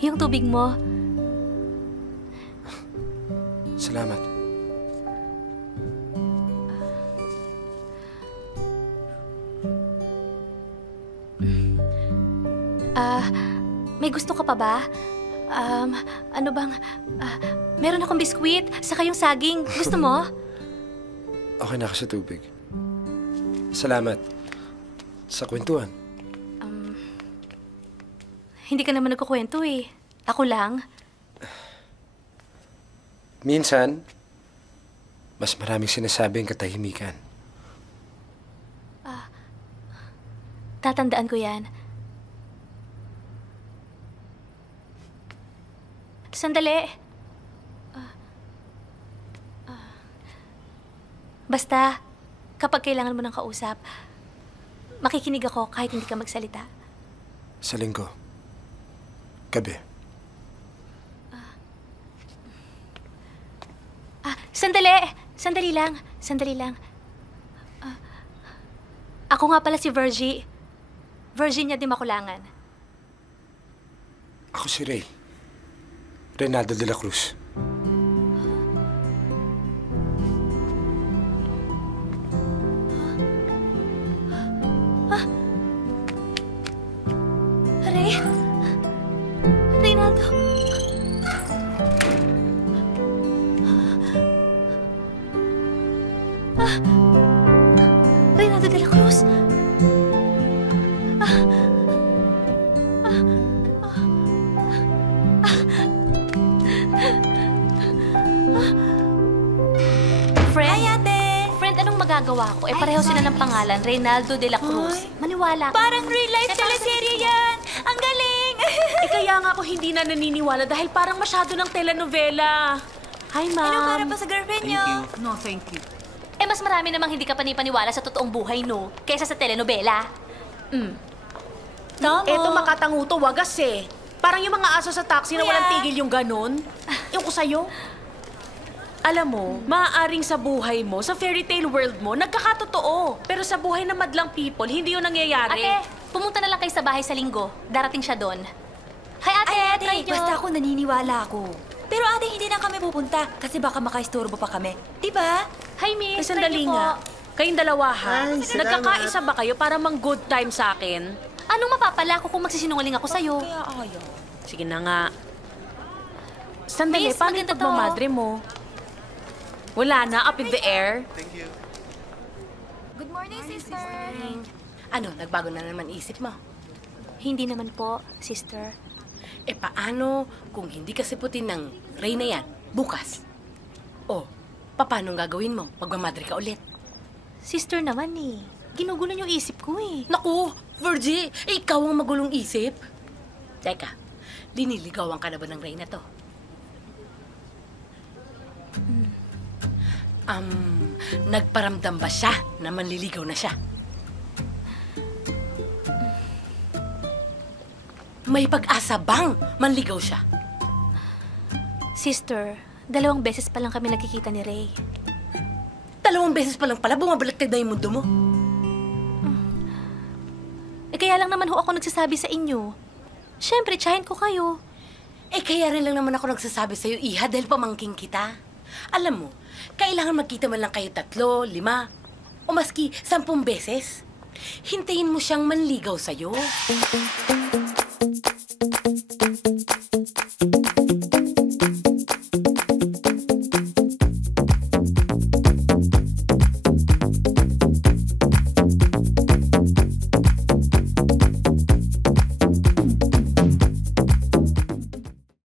Yung tubig mo. Salamat. May gusto ka pa ba? Ano bang... meron akong biskwit, saka yung saging. Gusto mo? Okay na ako sa tubig. Salamat. Sa kwentuhan. Hindi ka naman nagkukwento eh. Ako lang. Minsan, mas maraming sinasabing katahimikan. Tatandaan ko yan. Sandali. Basta, kapag kailangan mo ng kausap, makikinig ako kahit hindi ka magsalita. Sa linggo. Gabi. Sandali! Sandali lang. Sandali lang. Ako nga pala si Virgie. Virginia de Maculangan. Ako si Ray. Reynaldo de la Cruz. Ray? Reynaldo? Reynaldo de la Cruz? Magagawa ko. Pareho sila ng pangalan, Reynaldo de la Cruz. Maniwala ko. Parang real life teleserye yan! Ang galing! Kaya nga ako hindi na naniniwala dahil parang masyado ng telenovela. Hi, ma'am. Ano para pa sa girlfriend niyo? Thank you. No, thank you. Mas marami namang hindi ka panipaniwala sa totoong buhay, no? Kaysa sa telenovela. Tama. Eto makatanguto, wagas eh. Parang yung mga aso sa taxi na walang tigil yung ganon. Yung ko sa'yo. Alam mo, maaaring sa buhay mo, sa fairy tale world mo, nagkakatotoo. Pero sa buhay ng madlang people, hindi yun nangyayari. Ate, pumunta na lang kayo sa bahay sa linggo. Darating siya doon. Hi, ate! Ay, ate, basta ako naniniwala ako. Pero ate, hindi na kami pupunta kasi baka makaistorbo pa kami. Diba? Hi, miss. Sandali nga. Kayong dalawa, ha? Nagkakaisa ba kayo para mang good time sa akin? Anong mapapala ko kung magsisinungaling ako sa'yo? Kaya ayaw. Sige na nga. Sandali, Miss, paano yung maganda to. pagmamadre mo? Wala na, up in the air. Thank you. Good morning, sister. Ano, nagbago na naman isip mo? Hindi naman po, sister. Paano kung hindi ka siputin ng Ray na yan, bukas? O, paano gagawin mo? Magmamadre ka ulit. Sister naman eh. Ginugulo yung isip ko eh. Naku, Virgie, ikaw ang magulong isip. Teka, liniligawan ka na ba ng Ray na to? Nagparamdam ba siya na manliligaw na siya? May pag-asa bang manligaw siya? Sister, 2 beses pa lang kami nagkikita ni Ray. 2 beses pa lang pala, bumabaliktad na yung mundo mo. Kaya lang naman ho ako nagsasabi sa inyo. Siyempre, tsahin ko kayo. Kaya rin lang naman ako nagsasabi sa'yo, Iha, dahil pamangking kita. Alam mo, kailangan magkita man lang kayo 3, 5, o maski 10 beses. Hintayin mo siyang manligaw sa'yo.